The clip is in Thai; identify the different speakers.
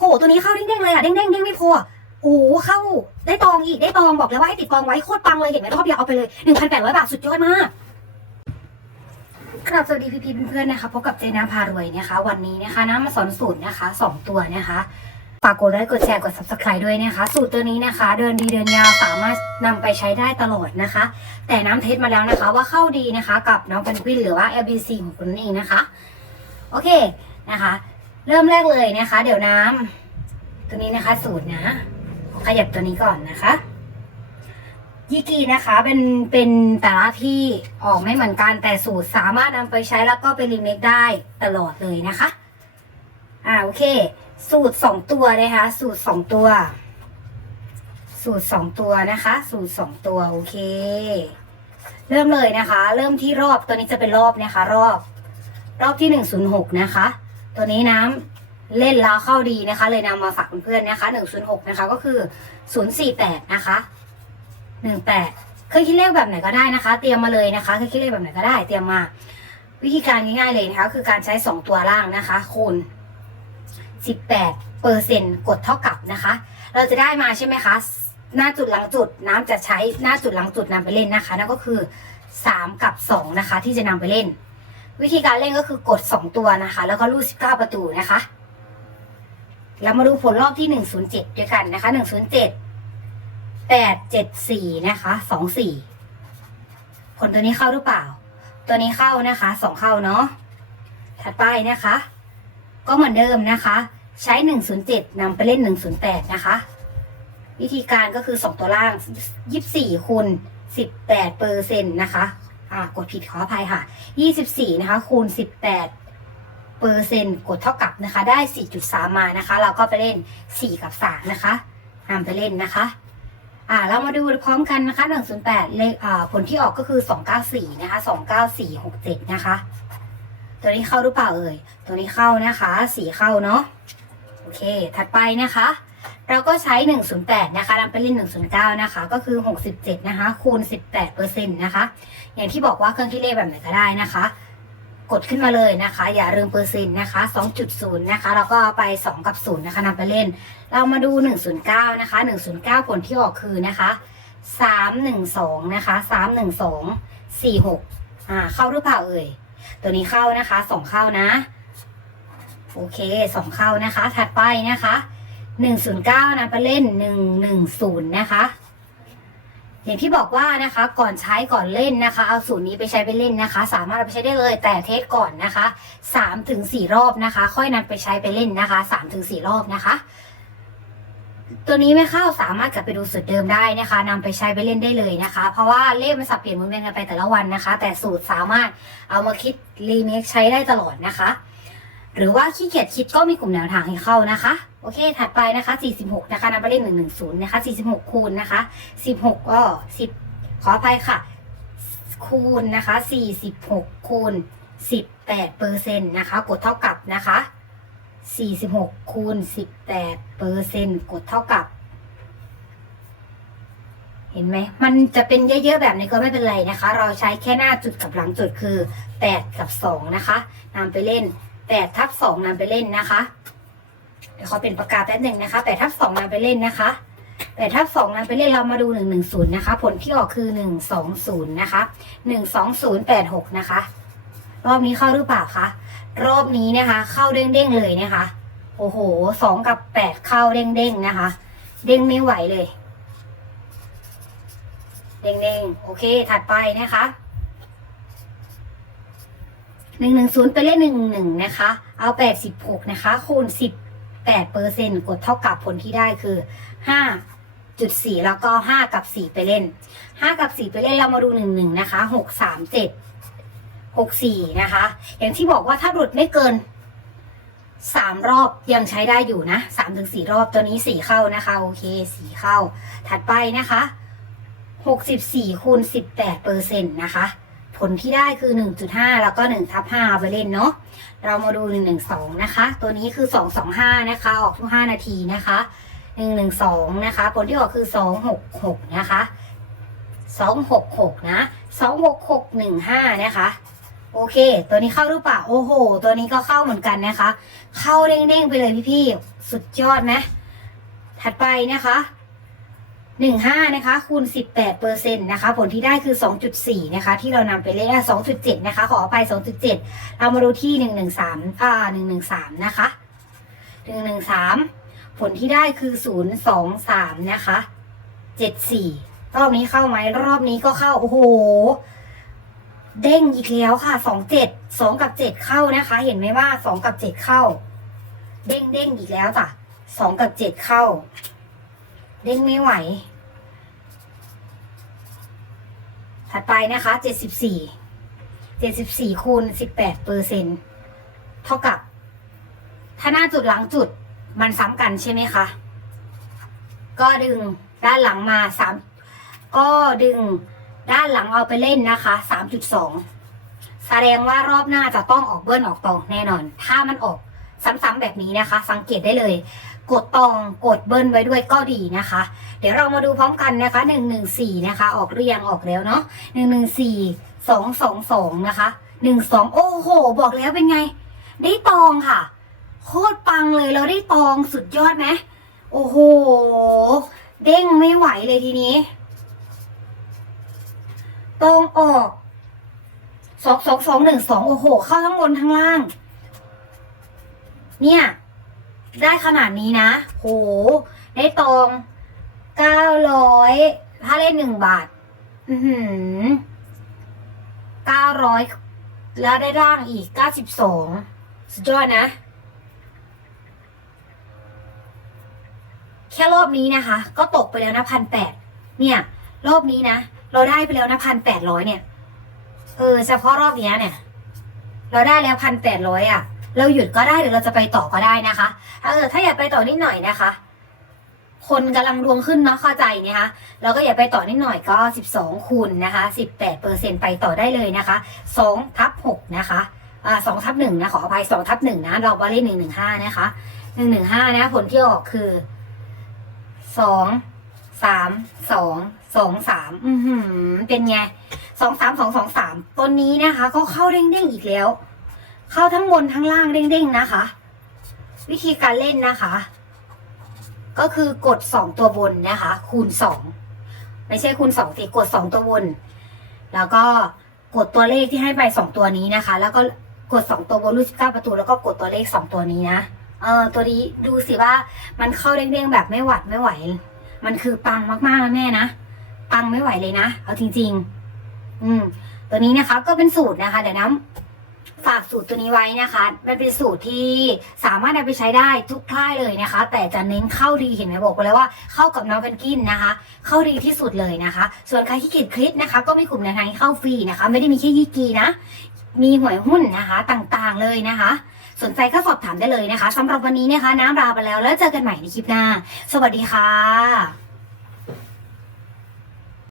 Speaker 1: โหตัวนี้เข้าเด้งๆเลยอะเด้งๆเด้งไม่พอโอ้เข้าได้ตองอีกได้ตองบอกเลยว่าให้ติดตองไว้โคตรปังเลยเห็นไหมรอบเดียวเอาไปเลย1,800บาทสุดยอดมากครับสวัสดีพี่ๆเพื่อนๆนะคะพบกับเจน้ำพารวยนะคะ วันนี้นะคะน้ำมาสอนสูตรนะคะสองตัวนะคะฝากกดไลค์กดแชร์กด subscribe ด้วยนะคะ สูตรตัวนี้นะคะ เดินดีเดินยาวสามารถนำไปใช้ได้ตลอดนะคะ แต่น้ำเทสมาแล้วนะคะ ว่าเข้าดีนะคะ กับน้องเป็นกวินหรือว่า LBC ของคุณนั่นเองนะคะ โอเคนะคะ เริ่มแรกเลยนะคะ เดี๋ยวน้ำตัวนี้นะคะ สูตรนะขยับตัวนี้ก่อนนะคะยี่กีนะคะเป็นเป็นแต่ละที่ออกไม่เหมือนกันแต่สูตรสามารถนำไปใช้แล้วก็ไปรีเมคได้ตลอดเลยนะคะ อ่าโอเค สูตรสองตัวนะคะ สูตรสองตัว สูตรสองตัวนะคะ สูตรสองตัวโอเค เริ่มเลยนะคะ เริ่มที่รอบตัวนี้จะเป็นรอบนะคะ รอบ รอบที่หนึ่งศูนย์หกนะคะ ตัวนี้น้ำเล่นแล้วเข้าดีนะคะ เลยนำมาฝากเพื่อนๆนะคะหนึ่งศูนย์หกนะคะก็คือศูนย์สี่แปดนะคะหนึ่งแปดเคยคิดเลขแบบไหนก็ได้นะคะ เตรียมมาเลยนะคะเคยคิดเลขแบบไหนก็ได้ เตรียมมาวิธีการง่ายๆเลยนะคะ คือการใช้สองตัวล่างนะคะ คูณสิบแปดเปอร์เซ็นต์กดเท่ากับนะคะ เราจะได้มาใช่ไหมคะหน้าจุดหลังจุดน้ำจะใช้หน้าจุดหลังจุดนำไปเล่นนะคะนั่นก็คือสามกับสองนะคะ ที่จะนำไปเล่น วิธีการเล่นก็คือกด 2 ตัวนะคะ แล้วก็รูด19 ประตูนะคะ แล้วมาดูผลรอบที่ 107 ด้วยกันนะคะ 107 874 นะคะ 24 ผลตัวนี้เข้าหรือเปล่า ตัวนี้เข้านะคะ 2 เข้าเนาะ ถัดไปนะคะ ก็เหมือนเดิมนะคะ ใช้ 107นำไปเล่น 108 นะคะ วิธีการก็คือ 2 ตัวล่าง 24คูณ18เปอร์เซ็นต์นะคะ กดผิดขออภัยค่ะ 24 นะคะ คูณ 18เปอร์เซ็นต์กดเท่ากับนะคะ ได้ 4.3 มานะคะ เราก็ไปเล่น 4 กับ 3 นะคะนำไปเล่นนะคะ อ่า เรามาดูพร้อมกันนะคะ 108 เลขอ่าผลที่ออกก็คือ 294 นะคะ 29467 นะคะ ตัวนี้เข้าหรือเปล่าเอ่ย ตัวนี้เข้านะคะ สีเข้าเนาะ โอเค ถัดไปนะคะ เราก็ใช้ 108 นะคะนำไปเล่น 109 นะคะ ก็คือ 67 นะคะ คูณ 18เปอร์เซ็นต์นะคะ อย่างที่บอกว่าเครื่องคิดเลขแบบไหนก็ได้นะคะ กดขึ้นมาเลยนะคะ อย่าลืมเปอร์เซ็นต์นะคะ 2.0 นะคะแล้วก็เอาไป 2 กับ 0 นะคะนำไปเล่น เรามาดู 109 นะคะ 109 ผลที่ออกคือนะคะ 312 นะคะ 312 46 อ่า เข้าหรือเปล่าเอ่ย ตัวนี้เข้านะคะ 2 เข้านะ โอเค 2 เข้านะคะ ถัดไปนะคะ 109นย์เก้านะไปเล่น110นะคะอย่างที่บอกว่านะคะ ก่อนใช้ก่อนเล่นนะคะ เอาสูตรนี้ไปใช้ไปเล่นนะคะ สามารถเอาไปใช้ได้เลย แต่เทสก่อนนะคะสามถึงสี่รอบนะคะ ค่อยนำไปใช้ไปเล่นนะคะสามถึงสี่รอบนะคะ ตัวนี้ไม่เข้าสามารถกลับไปดูสูตรเดิมได้นะคะนำไปใช้ไปเล่นได้เลยนะคะ เพราะว่าเลขมันสับเปลี่ยนหมุนเวียนกันไปแต่ละวันนะคะ แต่สูตรสามารถเอามาคิดรีเมคใช้ได้ตลอดนะคะ หรือว่าขี้เกียจคิดก็มีกลุ่มแนวทางให้เข้านะคะ โอเค ถัดไปนะคะ 46 นะคะนำไปเล่น110 นะคะ 46 คูณนะคะ 16 ก็ 10 ขออภัยค่ะ คูณนะคะ 46 คูณ 18เปอร์เซ็นต์นะคะ กดเท่ากับนะคะ 46 คูณ 18เปอร์เซ็นต์กดเท่ากับ เห็นไหม มันจะเป็นเยอะๆแบบนี้ก็ไม่เป็นไรนะคะ เราใช้แค่หน้าจุดกับหลังจุดคือ 8 กับ 2 นะคะนำไปเล่น 8ทับ2นำไปเล่นนะคะเดี๋ยวขอเป็นประกาศแป๊บหนึ่งนะคะ8ทับ2นำไปเล่นนะคะ8ทับ2นำไปเล่นเรามาดู110นะคะ ผลที่ออกคือ120นะคะ12086นะคะ รอบนี้เข้าหรือเปล่าคะรอบนี้นะคะ เข้าเด้งๆเลยนะคะ โอ้โห2กับ8เข้าเด้งๆนะคะ เด้งไม่ไหวเลย เด้งๆโอเค ถัดไปนะคะ หนึ่งหนึ่งศูนย์ไปเล่นหนึ่งหนึ่งนะคะ เอาแปดสิบหกนะคะ คูณสิบแปดเปอร์เซ็นต์กดเท่ากับผลที่ได้คือห้าจุดสี่แล้วก็ห้ากับสี่ไปเล่นห้ากับสี่ไปเล่นเรามาดูหนึ่งหนึ่งนะคะหกสามเจ็ดหกสี่นะคะ อย่างที่บอกว่าถ้าหลุดไม่เกินสามรอบยังใช้ได้อยู่นะสามถึงสี่รอบตัวนี้สี่เข้านะคะ โอเคสี่เข้า ถัดไปนะคะหกสิบสี่คูณสิบแปดเปอร์เซ็นต์นะคะ ผลที่ได้คือ 1.5 แล้วก็1ทับ5เอาไปเล่นเนาะเรามาดู 112 นะคะ ตัวนี้คือ 225 นะคะ ออกทุก 5 นาทีนะคะ 112 นะคะ ผลที่ออกคือ 266 นะคะ 266 นะ 26615 นะคะ โอเค ตัวนี้เข้าหรือเปล่าโอ้โห ตัวนี้ก็เข้าเหมือนกันนะคะ เข้าเด้งๆไปเลยพี่ๆ สุดยอดไหมถัดไปนะคะ หนึ่งห้านะคะ คูณสิบแปดเปอร์เซ็นต์นะคะ ผลที่ได้คือสองจุดสี่นะคะ ที่เรานำไปเล่นสองจุดเจ็ดนะคะ ขออภัยสองจุดเจ็ดเรามาดูที่หนึ่งหนึ่งสามอ่าหนึ่งหนึ่งสามนะคะหนึ่งหนึ่งสามผลที่ได้คือศูนย์สองสามนะคะเจ็ดสี่รอบนี้เข้าไหม รอบนี้ก็เข้า โอ้โห เด้งอีกแล้วค่ะสองเจ็ดสองกับเจ็ดเข้านะคะ เห็นไหมว่าสองกับเจ็ดเข้า เด้งเด้งอีกแล้วจ้ะสองกับเจ็ดเข้าเด้งไม่ไหว ถัดไปนะคะเจ็ดสิบสี่เจ็ดสิบสี่คูณสิบแปดเปอร์เซ็นเท่ากับ ถ้าหน้าจุดหลังจุดมันซ้ำกันใช่ไหมคะ ก็ดึงด้านหลังมาสามก็ดึงด้านหลังเอาไปเล่นนะคะ3.2แสดงว่ารอบหน้าจะต้องออกเบิ้ลออกตองแน่นอน ถ้ามันออกซ้ำๆแบบนี้นะคะ สังเกตได้เลย กดตองกดเบิ้ลไว้ด้วยก็ดีนะคะ เดี๋ยวเรามาดูพร้อมกันนะคะ 114 นะคะ ออกหรือยังออกแล้วเนาะ114 222 นะคะ 12 โอ้โห บอกแล้วเป็นไง ได้ตองค่ะ โคตรปังเลยเราได้ตองสุดยอดไหมโอ้โห เด้งไม่ไหวเลยทีนี้ตรงออกสองสองสองหนึ่งสองโอ้โห เข้าทั้งบนทั้งล่าง เนี่ย ได้ขนาดนี้นะ โห ได้ตองเก้าร้อยถ้าเล่นหนึ่งบาท อือหือเก้าร้อยแล้วได้ร่างอีกเก้าสิบสองสุดยอดนะ แค่รอบนี้นะคะ ก็ตกไปแล้วนะพันแปดเนี่ย รอบนี้นะ เราได้ไปแล้วนะพันแปดร้อยเนี่ย เออเฉพาะรอบนี้เนี่ย เราได้แล้วพันแปดร้อยอะ เราหยุดก็ได้หรือเราจะไปต่อก็ได้นะคะเออถ้าอยากไปต่อนิดหน่อยนะคะ คนกำลังดวงขึ้นเนาะเข้าใจนะคะเราก็อย่าไปต่อนิดหน่อยก็สิบสองคูณนะคะสิบแปดเปอร์เซ็นไปต่อได้เลยนะคะสองทับหกนะคะอ่าสองทับหนึ่งนะขออภัยสองทับหนึ่งนะเราบาเล่นหนึ่งหนึ่งห้านะคะหนึ่งหนึ่งห้านะผลที่ออกคือสองสามสองสองสามอือหือเป็นไงสองสามสองสองสามตัวนี้นะคะ ก็เข้าเด้งๆอีกแล้ว เข้าทั้งบนทั้งล่างเด้งๆนะคะ วิธีการเล่นนะคะ ก็คือกดสองตัวบนนะคะ คูณสองไม่ใช่คูณสองสิกดสองตัวบน แล้วก็กดตัวเลขที่ให้ไปสองตัวนี้นะคะ แล้วก็กดสองตัวบนรูปสิบเก้าประตู แล้วก็กดตัวเลขสองตัวนี้นะเออตัวนี้ดูสิว่ามันเข้าเด้งๆแบบไม่หวัดไม่ไหว มันคือปังมากๆนะแม่นะปังไม่ไหวเลยนะเอาจริง ๆ อืม ตัวนี้นะคะก็เป็นสูตรนะคะเดี๋ยวน้ำ ฝากสูตรตัวนี้ไว้นะคะมันเป็นสูตรที่สามารถนำไปใช้ได้ทุกค่ายเลยนะคะ แต่จะเน้นเข้าดีเห็นไหมบอกไปแล้วว่าเข้ากับน้องเพนกินนะคะ เข้าดีที่สุดเลยนะคะ ส่วนใครที่กิดคลิปนะคะ ก็มีกลุ่มในทางเข้าฟรีนะคะ ไม่ได้มีแค่ยี่กีนะ มีหวยหุ้นนะคะต่างๆเลยนะคะ สนใจก็สอบถามได้เลยนะคะสำหรับวันนี้นะคะน้ำลาไปแล้วแล้วเจอกันใหม่ในคลิปหน้า สวัสดีค่ะ